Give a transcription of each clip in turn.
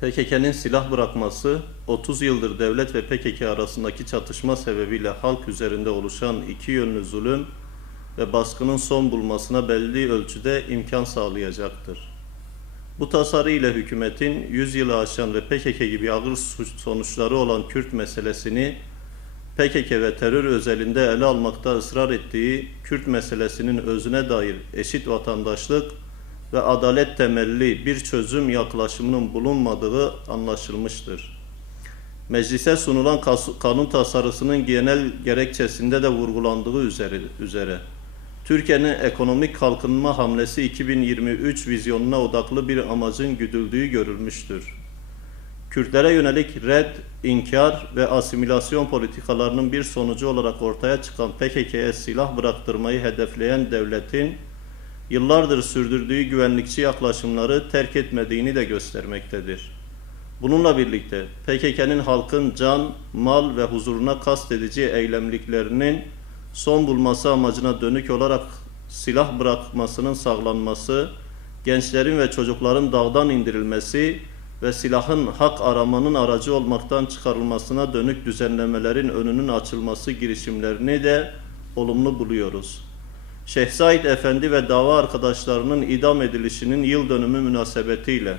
PKK'nın silah bırakması, 30 yıldır devlet ve PKK arasındaki çatışma sebebiyle halk üzerinde oluşan iki yönlü zulüm ve baskının son bulmasına belli ölçüde imkan sağlayacaktır. Bu tasarı ile hükümetin 100 yılı aşan ve PKK gibi ağır sonuçları olan Kürt meselesini PKK ve terör özelinde ele almakta ısrar ettiği Kürt meselesinin özüne dair eşit vatandaşlık ve adalet temelli bir çözüm yaklaşımının bulunmadığı anlaşılmıştır. Meclise sunulan kanun tasarısının genel gerekçesinde de vurgulandığı üzere Türkiye'nin ekonomik kalkınma hamlesi 2023 vizyonuna odaklı bir amacın güdüldüğü görülmüştür. Kürtlere yönelik red, inkar ve asimilasyon politikalarının bir sonucu olarak ortaya çıkan PKK'ye silah bıraktırmayı hedefleyen devletin yıllardır sürdürdüğü güvenlikçi yaklaşımları terk etmediğini de göstermektedir. Bununla birlikte PKK'nın halkın can, mal ve huzuruna kastedici eylemliklerinin son bulması amacına dönük olarak silah bırakmasının sağlanması, gençlerin ve çocukların dağdan indirilmesi ve silahın hak aramanın aracı olmaktan çıkarılmasına dönük düzenlemelerin önünün açılması girişimlerini de olumlu buluyoruz. Şeyh Said Efendi ve dava arkadaşlarının idam edilişinin yıl dönümü münasebetiyle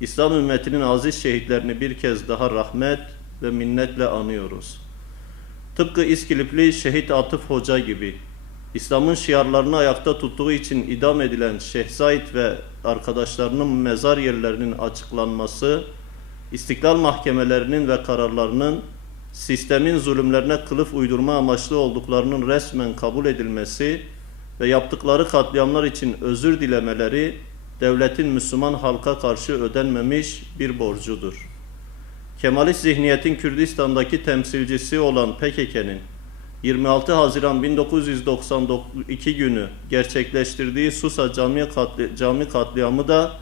İslam ümmetinin aziz şehitlerini bir kez daha rahmet ve minnetle anıyoruz. Tıpkı İskilipli Şehit Atıf Hoca gibi İslam'ın şiarlarını ayakta tuttuğu için idam edilen Şeyh Said ve arkadaşlarının mezar yerlerinin açıklanması, istiklal mahkemelerinin ve kararlarının sistemin zulümlerine kılıf uydurma amaçlı olduklarının resmen kabul edilmesi ve yaptıkları katliamlar için özür dilemeleri devletin Müslüman halka karşı ödenmemiş bir borcudur. Kemalist zihniyetin Kürdistan'daki temsilcisi olan PKK'nın 26 Haziran 1992 günü gerçekleştirdiği Susa cami katliamı da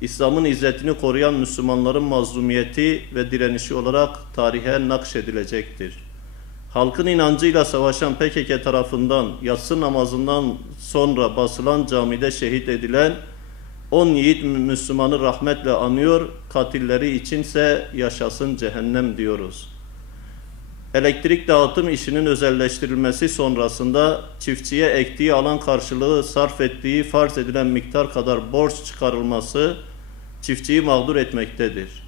İslam'ın izzetini koruyan Müslümanların mazlumiyeti ve direnişi olarak tarihe nakşedilecektir. Halkın inancıyla savaşan PKK tarafından yatsı namazından sonra basılan camide şehit edilen 10 yiğit Müslümanı rahmetle anıyor, katilleri içinse yaşasın cehennem diyoruz. Elektrik dağıtım işinin özelleştirilmesi sonrasında çiftçiye ektiği alan karşılığı sarf ettiği farz edilen miktar kadar borç çıkarılması çiftçiyi mağdur etmektedir.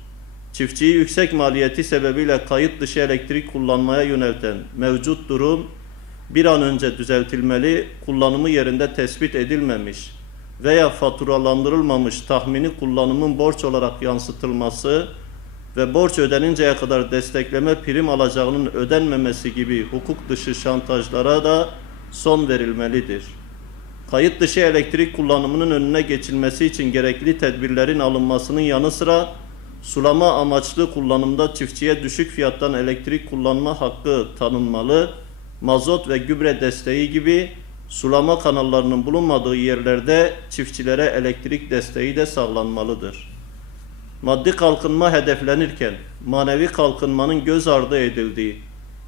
Çiftçiyi yüksek maliyeti sebebiyle kayıt dışı elektrik kullanmaya yönelten mevcut durum bir an önce düzeltilmeli, kullanımı yerinde tespit edilmemiş veya faturalandırılmamış tahmini kullanımın borç olarak yansıtılması ve borç ödeninceye kadar destekleme prim alacağının ödenmemesi gibi hukuk dışı şantajlara da son verilmelidir. Kayıt dışı elektrik kullanımının önüne geçilmesi için gerekli tedbirlerin alınmasının yanı sıra sulama amaçlı kullanımda çiftçiye düşük fiyattan elektrik kullanma hakkı tanınmalı, mazot ve gübre desteği gibi sulama kanallarının bulunmadığı yerlerde çiftçilere elektrik desteği de sağlanmalıdır. Maddi kalkınma hedeflenirken manevi kalkınmanın göz ardı edildiği,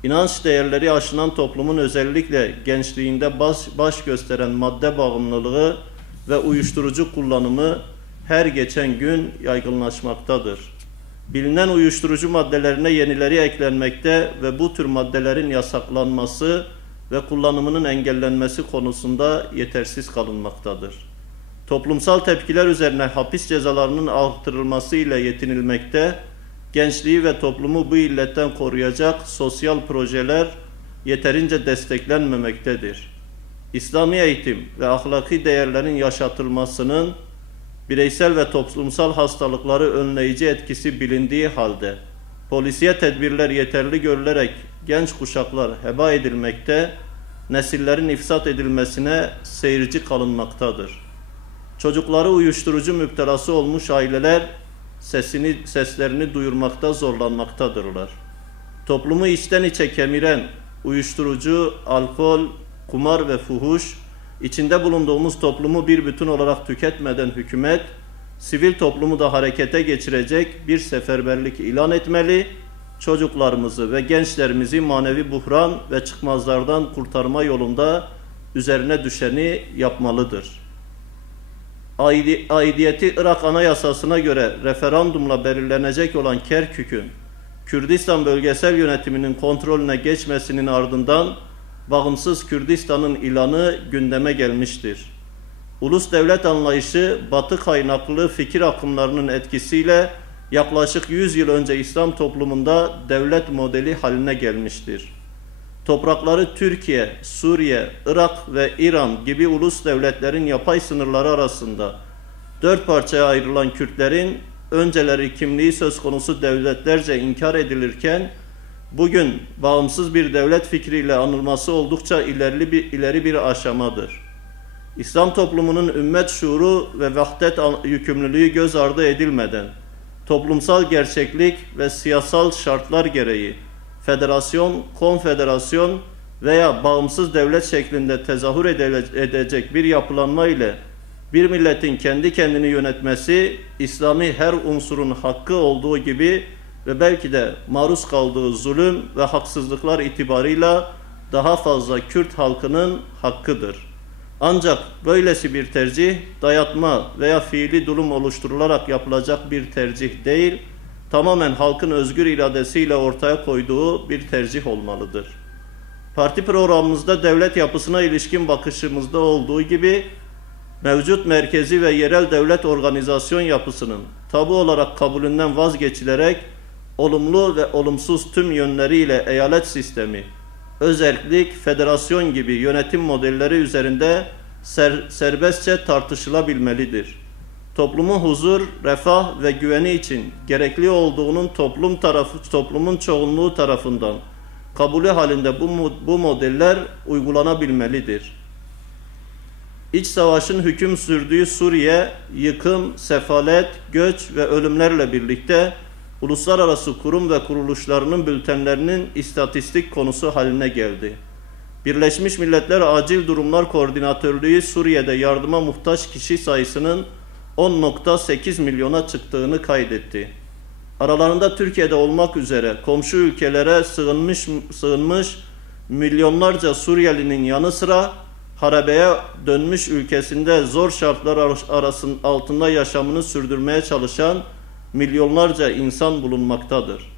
inanç değerleri aşınan toplumun özellikle gençliğinde baş gösteren madde bağımlılığı ve uyuşturucu kullanımı her geçen gün yaygınlaşmaktadır. Bilinen uyuşturucu maddelerine yenileri eklenmekte ve bu tür maddelerin yasaklanması ve kullanımının engellenmesi konusunda yetersiz kalınmaktadır. Toplumsal tepkiler üzerine hapis cezalarının artırılması ile yetinilmekte, gençliği ve toplumu bu illetten koruyacak sosyal projeler yeterince desteklenmemektedir. İslami eğitim ve ahlaki değerlerin yaşatılmasının bireysel ve toplumsal hastalıkları önleyici etkisi bilindiği halde, polisiye tedbirler yeterli görülerek genç kuşaklar heba edilmekte, nesillerin ifsat edilmesine seyirci kalınmaktadır. Çocukları uyuşturucu müptelası olmuş aileler seslerini duyurmakta zorlanmaktadırlar. Toplumu içten içe kemiren uyuşturucu, alkol, kumar ve fuhuş, içinde bulunduğumuz toplumu bir bütün olarak tüketmeden hükümet, sivil toplumu da harekete geçirecek bir seferberlik ilan etmeli, çocuklarımızı ve gençlerimizi manevi buhran ve çıkmazlardan kurtarma yolunda üzerine düşeni yapmalıdır. aidiyeti Irak Anayasası'na göre referandumla belirlenecek olan Kerkük'ün Kürdistan bölgesel yönetiminin kontrolüne geçmesinin ardından bağımsız Kürdistan'ın ilanı gündeme gelmiştir. Ulus devlet anlayışı Batı kaynaklı fikir akımlarının etkisiyle yaklaşık 100 yıl önce İslam toplumunda devlet modeli haline gelmiştir. Toprakları Türkiye, Suriye, Irak ve İran gibi ulus devletlerin yapay sınırları arasında 4 parçaya ayrılan Kürtlerin önceleri kimliği söz konusu devletlerce inkar edilirken bugün bağımsız bir devlet fikriyle anılması oldukça ileri bir aşamadır. İslam toplumunun ümmet şuuru ve vahdet yükümlülüğü göz ardı edilmeden toplumsal gerçeklik ve siyasal şartlar gereği federasyon, konfederasyon veya bağımsız devlet şeklinde tezahür edecek bir yapılanma ile bir milletin kendi kendini yönetmesi, İslami her unsurun hakkı olduğu gibi ve belki de maruz kaldığı zulüm ve haksızlıklar itibarıyla daha fazla Kürt halkının hakkıdır. Ancak böylesi bir tercih, dayatma veya fiili durum oluşturularak yapılacak bir tercih değil, tamamen halkın özgür iradesiyle ortaya koyduğu bir tercih olmalıdır. Parti programımızda devlet yapısına ilişkin bakışımızda olduğu gibi, mevcut merkezi ve yerel devlet organizasyon yapısının tabu olarak kabulünden vazgeçilerek, olumlu ve olumsuz tüm yönleriyle eyalet sistemi, özerklik, federasyon gibi yönetim modelleri üzerinde serbestçe tartışılabilmelidir. Toplumun huzur, refah ve güveni için gerekli olduğunun toplumun çoğunluğu tarafından kabulü halinde bu modeller uygulanabilmelidir. İç savaşın hüküm sürdüğü Suriye, yıkım, sefalet, göç ve ölümlerle birlikte uluslararası kurum ve kuruluşlarının bültenlerinin istatistik konusu haline geldi. Birleşmiş Milletler Acil Durumlar Koordinatörlüğü Suriye'de yardıma muhtaç kişi sayısının 10,8 milyona çıktığını kaydetti. Aralarında Türkiye'de olmak üzere komşu ülkelere sığınmış milyonlarca Suriyelinin yanı sıra harabeye dönmüş ülkesinde zor şartlar altında yaşamını sürdürmeye çalışan milyonlarca insan bulunmaktadır.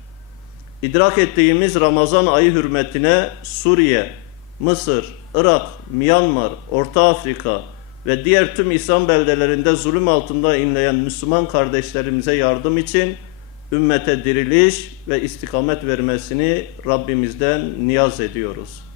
İdrak ettiğimiz Ramazan ayı hürmetine Suriye, Mısır, Irak, Myanmar, Orta Afrika ve diğer tüm İslam beldelerinde zulüm altında inleyen Müslüman kardeşlerimize yardım için ümmete diriliş ve istikamet vermesini Rabbimizden niyaz ediyoruz.